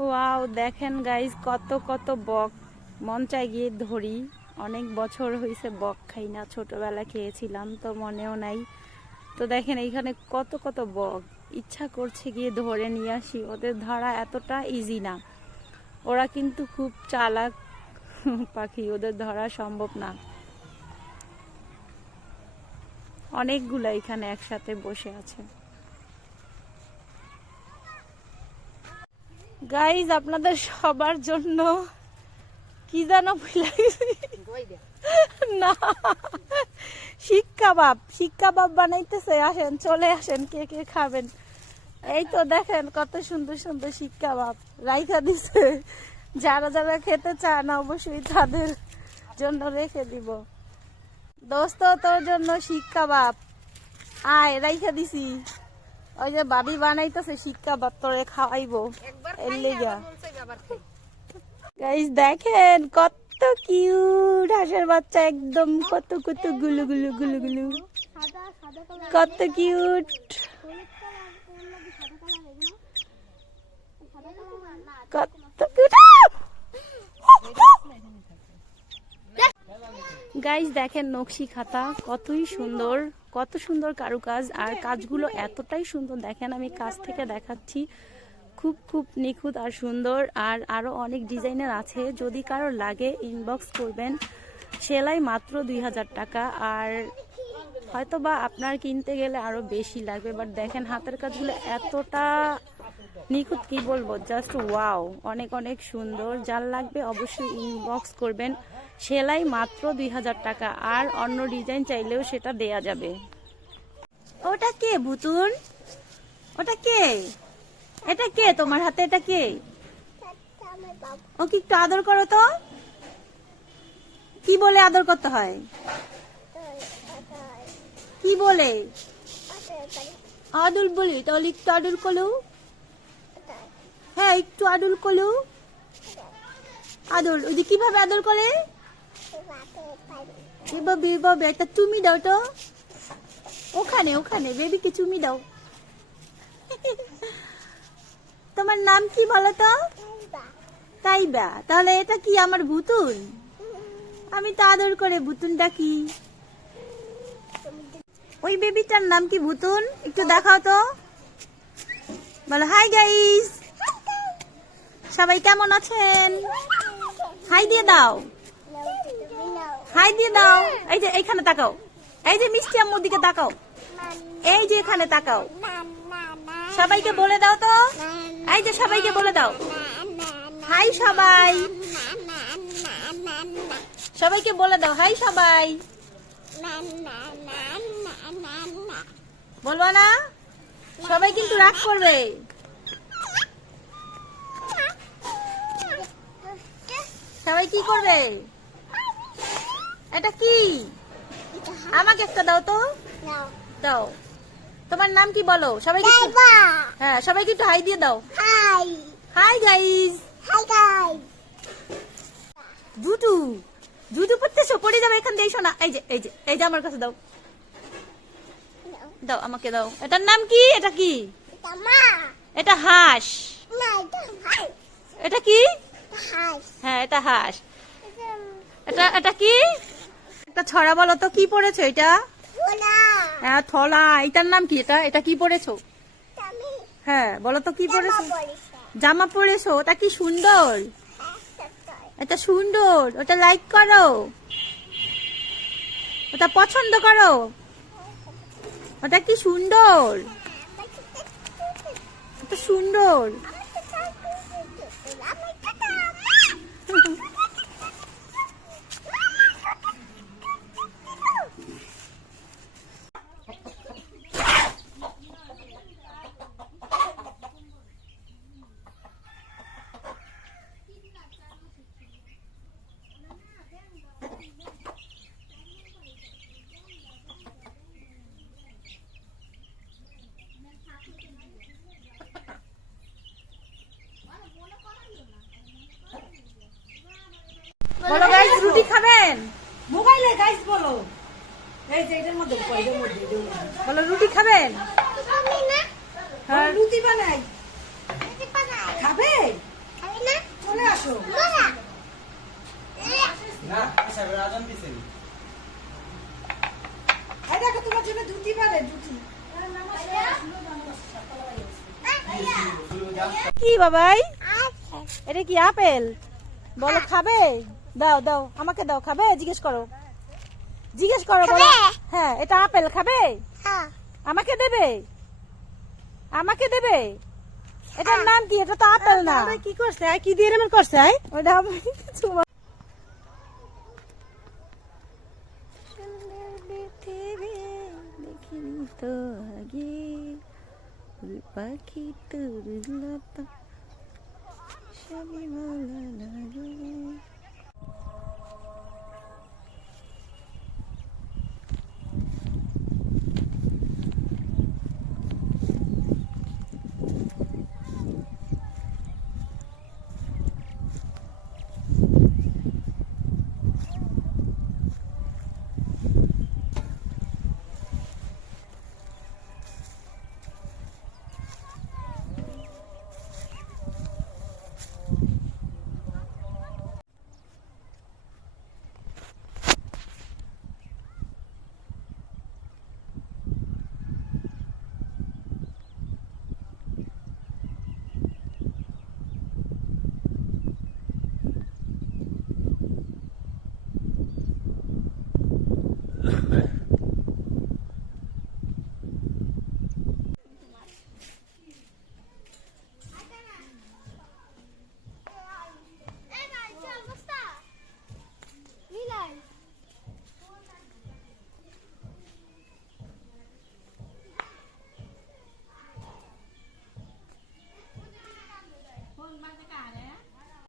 Wow, দেখেন guys কত কত বক। মন চাই গিয়ে ধরি। অনেক বছর হয়েছে বক খাই না, ছোটবেলা খেয়েছিলাম, তো মনেও নাই। তো দেখেন এইখানে কত কত বক। ইচ্ছা করছে গিয়ে ধরে নিয়ে আসি। ওদের ধরা এতটা ইজি না। ওরা কিন্তু খুব চালাক পাখি, ওদের ধরা সম্ভব না। অনেকগুলো এখানে একসাথে বসে আছে। গাইজ আপনাদের সবার জন্য কি জানো না। শিক কাবাব শিক কাবাব বানাইতেছে। আসেন, চলে আসেন, কে কে খাবেন? এই তো দেখেন, কত সুন্দর সুন্দর শিক কাবাব রাইখা দিছে। যারা যারা খেতে চায় না অবশ্যই তাদের জন্য রেখে দিব। দোস্ত, তোর জন্য শিক কাবাব। আয়, রাইখা দিছি। ওই যে বাবি বানাইতেছে শিক কাবাব তোরে খাওয়াইবো। এর লেগা। গাইস দেখেন কত কিউট হাঁসের বাচ্চা একদম কত কত গুলু গুলু গুলু গুলু। কত কিউট কত কিউট গাইস দেখেন নকশি খাতা কতই সুন্দর। কত সুন্দর কারুকাজ আর কাজগুলো এতটাই সুন্দর। দেখেন আমি কাজ থেকে দেখাচ্ছি। খুব খুব নিখুঁত আর সুন্দর আর আরও অনেক ডিজাইনের আছে। যদি কারও লাগে ইনবক্স করবেন। সেলাই মাত্র দুই হাজার টাকা আর হয়তো বা আপনার কিনতে গেলে আরও বেশি লাগবে বাট দেখেন হাতের কাজগুলো এতটা নিখুঁত কি বলব? জাস্ট ওয়াও অনেক অনেক সুন্দর। যার লাগবে অবশ্যই ইনবক্স করবেন। সেলাই মাত্র দুই হাজার টাকা, আর অন্য ডিজাইন চাইলেও সেটা দেয়া যাবে। ওটা কে, বুতুন? ওটা কে? এটা কে? তোমার হাতে এটা কে? ওকে একটু আদর করো তো। কি বলে আদর করতে হয়? কি বলে? আদুল বলি, তাহলে একটু আদুল করল। হ্যাঁ একটু আদুল করল। আদর ওই কীভাবে আদর করে? এভাবে এভাবে একটা চুমি দাও তো। ওখানে ওখানে, বেবিকে চুমি দাও। তোমার নাম কি বলো তো? তাইবা। তাহলে এটা কি আমার ভুতুন? আমি তো আদর করে ভুতুন ডাকি। ওই বেবিটার নাম কি ভুতুন? একটু দেখাও তো। বলো হাই গাইস সবাই কেমন আছেন? হাই দিয়ে দাও। হাই দিয়ে দাও। এই যে এইখানে তাকাও। এই যে মিষ্টি আম্মুর দিকে তাকাও। এই যে এখানে তাকাও। সবাইকে বলে দাও তো। এই যে সবাইকে বলে দাও। হাই সবাই। সবাইকে বলে দাও। হাই সবাই। বলব না? সবাই কিন্তু রাগ করবে। সবাই কি করবে? এটা কি? আমাকে একটা দাও তো। দাও। তোমার নাম কি বলো? সবাই হ্যাঁ সবাইকে একটু হাই দিয়ে দাও। হাই। গাইস জুটু। জুটু পড়তেছো? পড়ে যাবে এখান দিয়ে এসো না এই যে এই যে এই যে আমার কাছে দাও। দাও। আমাকে দাও। এটার নাম কি? এটা কি? এটা হাঁস। এটা কি? হ্যাঁ এটা হাঁস। এটা এটা কি? একটা ছড়া বলো তো কি পড়েছো এটা? হ্যাঁ থলা। এটার নাম কি? এটা এটা কি পড়েছো? হ্যাঁ বলো তো কি পড়েছো? জামা পরেছো ওটা কি সুন্দর? এটা সুন্দর। ওটা লাইক করো। ওটা পছন্দ করো। ওটা কি সুন্দর? ওটা সুন্দর বলো গাইস রুটি খাবেন বলো। এই যে এটার মধ্যে এটার মধ্যে। বলো রুটি খাবেন? হ্যাঁ। রুটি বানাই। খাবে? আসো। না সাগর আজান দিছেন এই দেখো তোমার জন্য ধুতি পারে ধুতি কি বাবাই? এটা কি আপেল? বলো খাবে? দাও দাও আমাকে দাও খাবে? জিজ্ঞেস করো। জিজ্ঞেস করো বলো। হ্যাঁ এটা আপেল খাবে? আমাকে দেবে? আমাকে দেবে? এটার নাম কি? এটা তো আপেল না। কি করছে? কি দিয়ে এমন করছে? আই ওটা আমি কিছু তো আগে। ফুল পাখি তরুলতা সবই ভালো লাগে। Yeah.